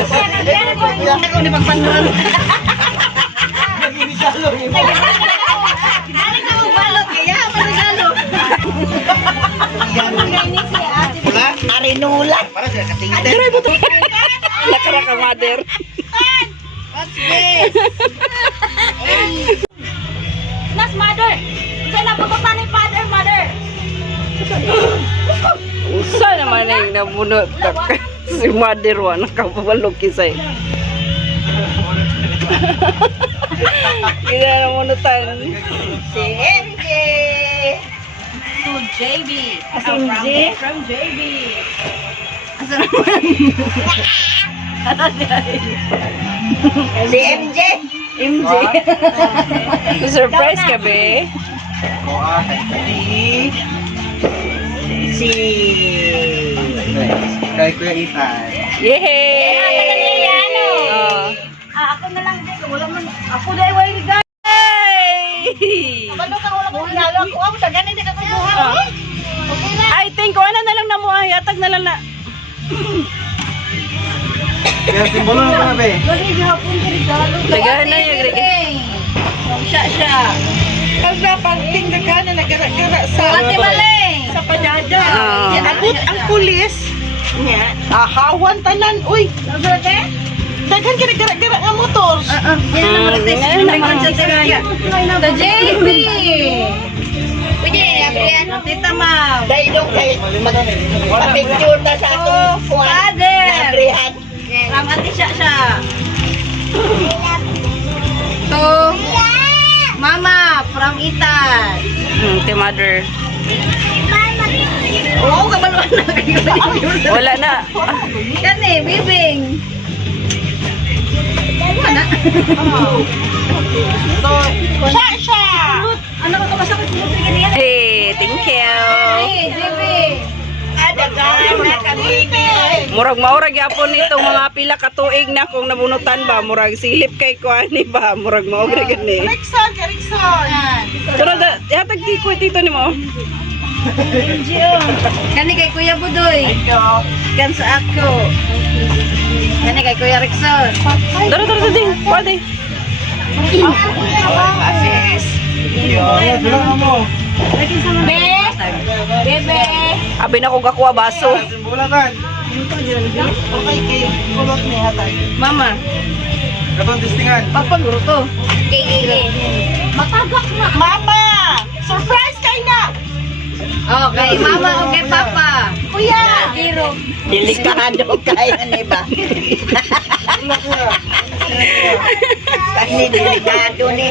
Ako ni pagpanduan. Marinula. Para sa katingin. Try mo to. Nakara ka, mother. What's this? Last mother. Diyan na pupunta ni father, mother. Usa naman yung namunot si mother wa nakabalog kisay. Hindi na namunutan. Si MJ. To JB. From From JB. from JB. Asa naman? Si MJ. MJ. Surprise ka be? Si kay Kuya Ethan. Yehey! Ako na lang din. Wala man. Ako dahil wala ligay. Hey! Ano ka wala ko hinalo? Ako ako sa ganun din ako buha. Okay na. I think ko na lang na mo yatag na lang na. Kaya simbolo na ba be? Lagi gihapon ka regalo. Dagahan na yung regalo. Siya. Ang pagtingga ka na nagara-gara Ate Maleng. sa padada. Ah. Yan abot ang pulis. Nya, ahawan tanan. Uy, Sabi daghan ka nagara-gara nga motor. Yan naman ate. The JB. Pwede, abrihan. Tita Ma'am. Dahil doon kay mag-picture na sa atong Father. Abrihan. From ate siya. To Mama from Itan. Ti mother. Oo, kabaluan na kayo. Wala na. Yan eh, bibing. Wala. Siya! Ano ko masakit mo tingin yan? Hey, thank you. Hey, bibing. Adagan na kabini. Murag maurag yapon nitong mga pila ka tuig na kung nabunutan ba, murag silip kay kuani ba, murag maurag gani. Rikson, Rikson. Pero yatag di ko dito nimo. Kani kay Kuya Budoy. Kan sa ako. Kani kay Kuya Rickson. Dara din. Pwede. Asis. Be. Bebe. Abi na ko gakuha baso. Simbolakan. Okay, kay kulot ni hatay. Mama. Katong distingan. Pagpaguro to. Matagak na. Mama! Surprise kay na! Okay, Mama o kay Papa. Kuya! Tiro. Delikado kaya ni ba? Kasi delikado ni.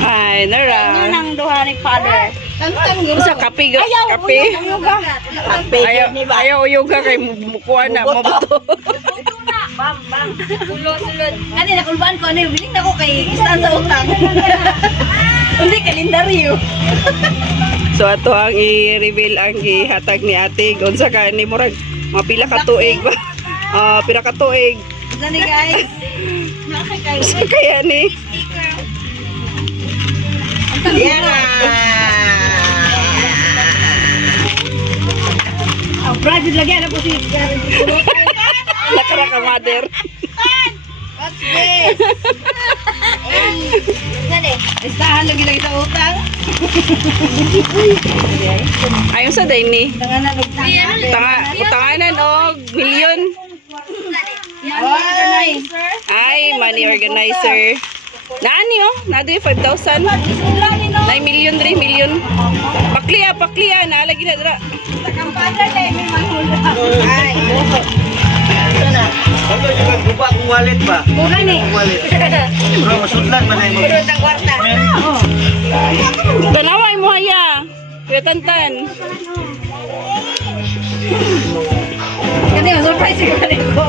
Ay, nara. Nang duha ni Father. Tantang guro. Sa kape kape. Ayaw Ni ba? ayaw yoga kay mukuha na mabuto. Sulod. Kani nakulbaan ko ano, biling na ko kay istan sa utang. Hindi kalendaryo. So ato ang i-reveal ang gihatag ni ate unsa ka ni murag mapila ka tuig ba. Pila ka tuig. Sani guys. Nakakay. Unsa kaya ni? Yan na! Ang project lagi ano po si Nakara ka, mother. What's this? Sani? Listahan lagi sa utang. Ayon sa day ni. Tanganan Utanganan og milyon. organizer. Ay, money organizer. Naani oh, nado 5,000. 9 million, 3 million. Pakliya, naalagi na dra. Kampanya deh, memang Ay, Ano yung guba kong wallet ba? bukan nih. Wallet. Bro, masudlan man ay mo. Turun ng kwarta. Tanaway mo haya. Kuya Tantan. Kasi yung surprise ko ko.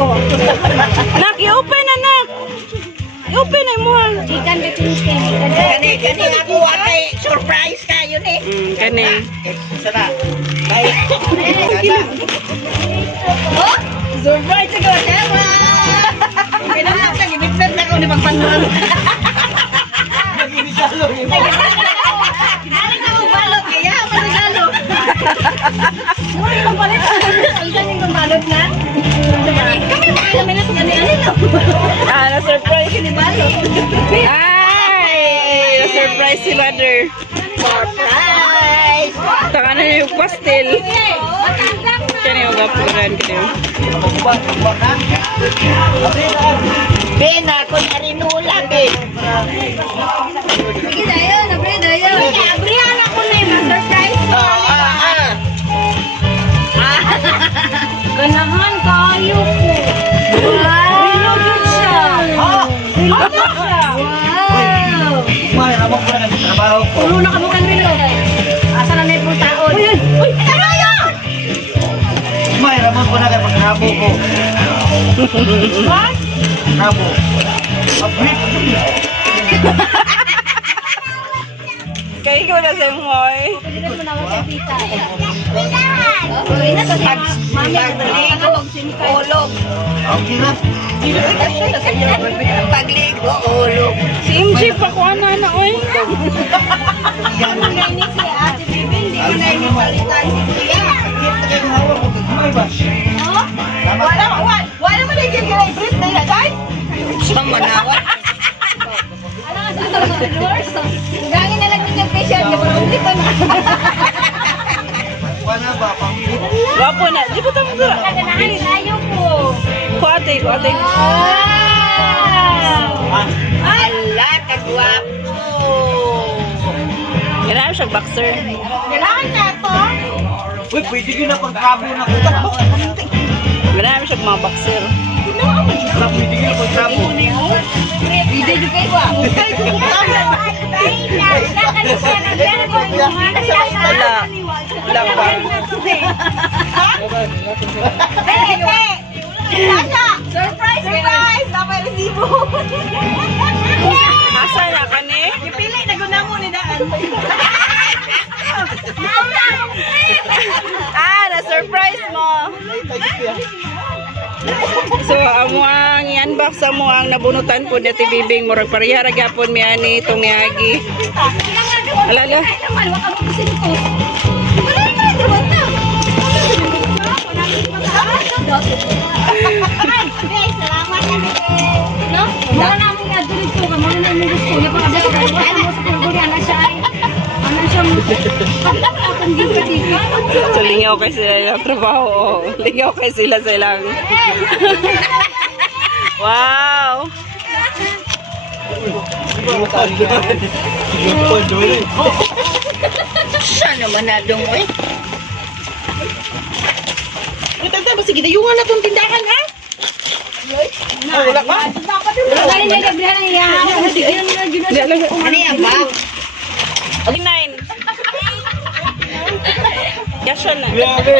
Nak, i-open anak. I-open ay mo. Ikan betul kini. Kani ako atay surprise kayo ni. Kani. Sana. Bye. Oh, surprise ko. Tama. Pinanap ka, ibigsan na ko ni pagpanduan. Nag-inisalo ni mo. Ano ka mo balot kaya? Ano Mura yung palit. Alitan yung balot na. Kami namin na gani-gani no. Na-surprise. Kini balot. Ay! Na-surprise si mother. Surprise! Taka na yung pastel. Kaya yung gapuran ka niyo. Ben, ako na rin hula, Ben. Sige dayo, nabre dayo. Abrihan ako na yung surprise ko. Ganahan kayo ko. Wow! Reloaded siya. Reloaded siya. Wow! May ramang ko na nagtrabaho ko. Pulo na kabukan nilo. Asa na may taon. Uy! Tara yun! May ramang ko na nagtrabaho ko. What? Rabo. Abri. Kaya ko na sa moy. Pwede mo naman sa pita. Okay na to. Mami, nakakabog sinikay. Ulog. Okay na. Pagligo, ulog. Si MJ pa ko na oy. Nainig si Ate Bibi, hindi ko nainig palitan si Kuya. May ba? No? Wala mo naging i-breathe na yan, guys? Sa manawan. Ano nga sa doors? Gangin na lang yung patient, di ba ulit na? Wala ba? Pangit. Wapo na. Di ba tamo dira? Naganahan tayo po. Kuate, kuate. Wow! Ala, kagwapo. Ganaan siya boxer. Kailangan na to. Uy, pwede ko na pagkabo na ko. Ganaan siya mga boxer. Pwede ko na pagkabo. Video juga ibu. Wala. Wala pa. Surprise! Surprise! Dapat resibo. Asa na ka ni? Pili na guna mo ni Daan. Na-surprise mo. So, amo ang i-unbox mo ang nabunutan po dati bibing murag parihara gapon mi ani itong miagi. Alala. No? Wala namin nga dito ka. Wala namin gusto. Yung pagkabot ka. Wala mo sa pagkabot. Ano siya ay? Ano siya? Kapag akong gimpa-gimpa. So, lingaw kay sila ilang trabaho. Oh. Lingaw kay sila sa ilang. Wow! Saan naman na dong, eh? Tagtag ba sige dayungan na tong tindahan ha? Wala pa? Wala na nagabrihan ang iya. Ano yan ba? Okay, 9. Kasya na. Grabe.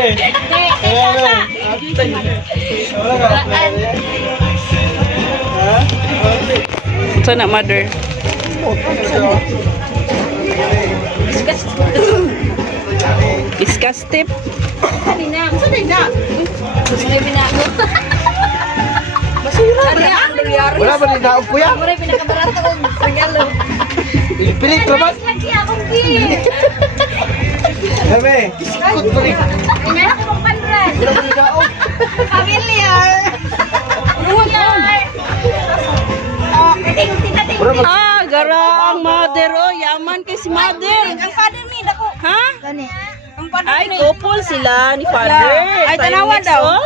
So na mother. Discuss tip. Kanina. Saan na? May binago. Basura ba yan? Wala ba rin naog kuya? Mura pinakabarato kong regalo. Pilit naman. Lagi akong gift. Sabi, isikot pa rin. Kanya na kong panran. Wala ba rin naog? Familiar. Familiar. Oh, tingting. Ah, gara ang mother. Oh, yaman kay si mother. Ang father ni dako. Ha? Gani. Ang Ay, couple sila ni father. Ay, tanawa Timing, daw. oh.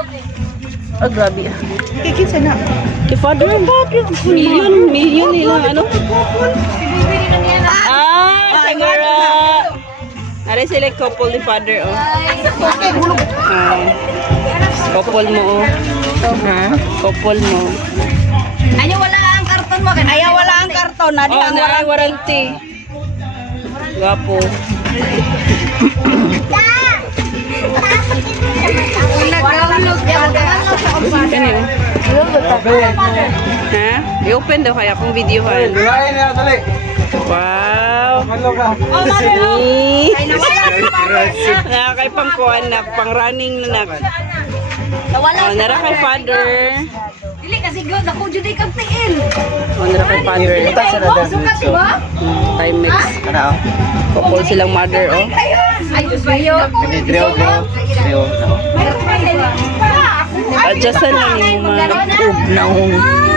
Ah, grabe. Kikinsa na. Kay father. Million nila, ano? Bibili na niya na. Ah, siguro. Nara sila couple ni father, oh. Ah, couple mo, oh. Ha? Couple mo. Ayaw wala ang karton mo. Ayaw wala ang karton. Nadi Oh, ang na warranty. Gwapo. Nag-download niya. Nag-download sa computer. Ano yun? Ha? I-open daw kaya kung videohan. Lumayan na, dali. Wow! Hello ka. Ni! Ay, nawala si father. Nakakay pangkuhan na, pang running na nak. Nawala Oh, si nara kay father. Dili kasi good. Ako dyan ay kagtiin. Oh, nara kay father. Ito sa Oh, sukat ba? Time mix. Ano? Couple silang mother, oh. Ayun. Adjustan lang yung mga ugnaong.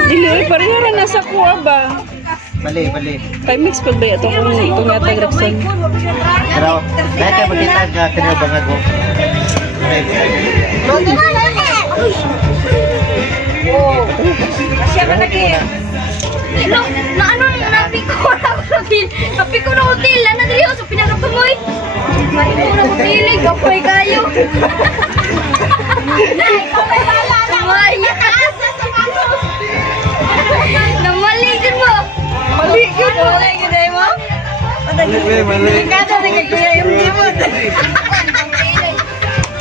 Dili, pareho na nasa kuha ba? Bali. Timex pa ba ito kung itong yatag Roxanne? Pero, dahil kayo makita ka kinabangag ko. Siya ka lagi. No, na ano napiko na hotel na dili sa pinagatumoy. Napiko na hotel, gapoy kayo. Nay, kapay bala na. Maya asa sa kaso. Namali din mo. Mali yun mo. Mali yun mo. Mali. Kada na kay Kuya yung gibot.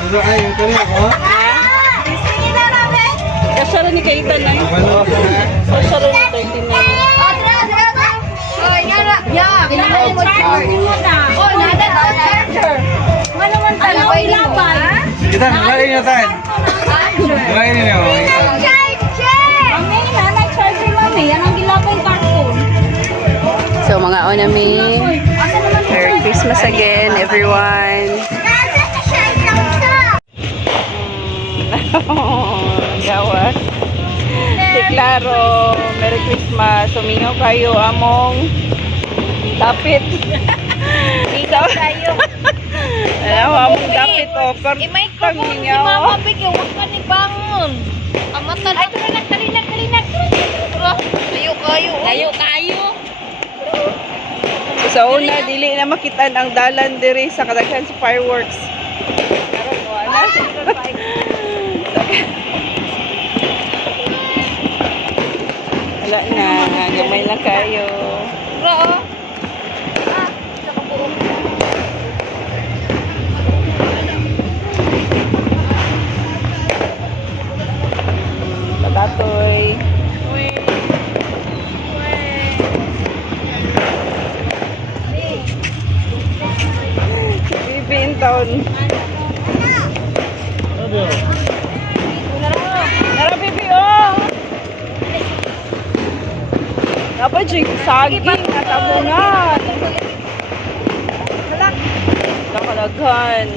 Ano ay, yung kanya ko? Sige na namin. Kasara ni Kaitan na. Kasara ni Kaitan na. Kita, nalain niya tayo. Nalain niya mo. So mga onami, Merry Christmas again everyone. Gawas. Si Claro, Merry Christmas. Sumingaw kayo among tapit. Ikaw kayo. Alam mo, among tapit o. Pertang ningaw. Bigyan, huwag ka ni bangon. Amatan. Ay, kalinak. Kayo. Sa una, dili na makitaan ang dalan diri sa kadaghan sa fireworks. Karon wala. Wala na, gamay lang kayo. Patatoy. Bibi in town. Nara bibi oh. Apa jig saging at abunan. Nakalaghan.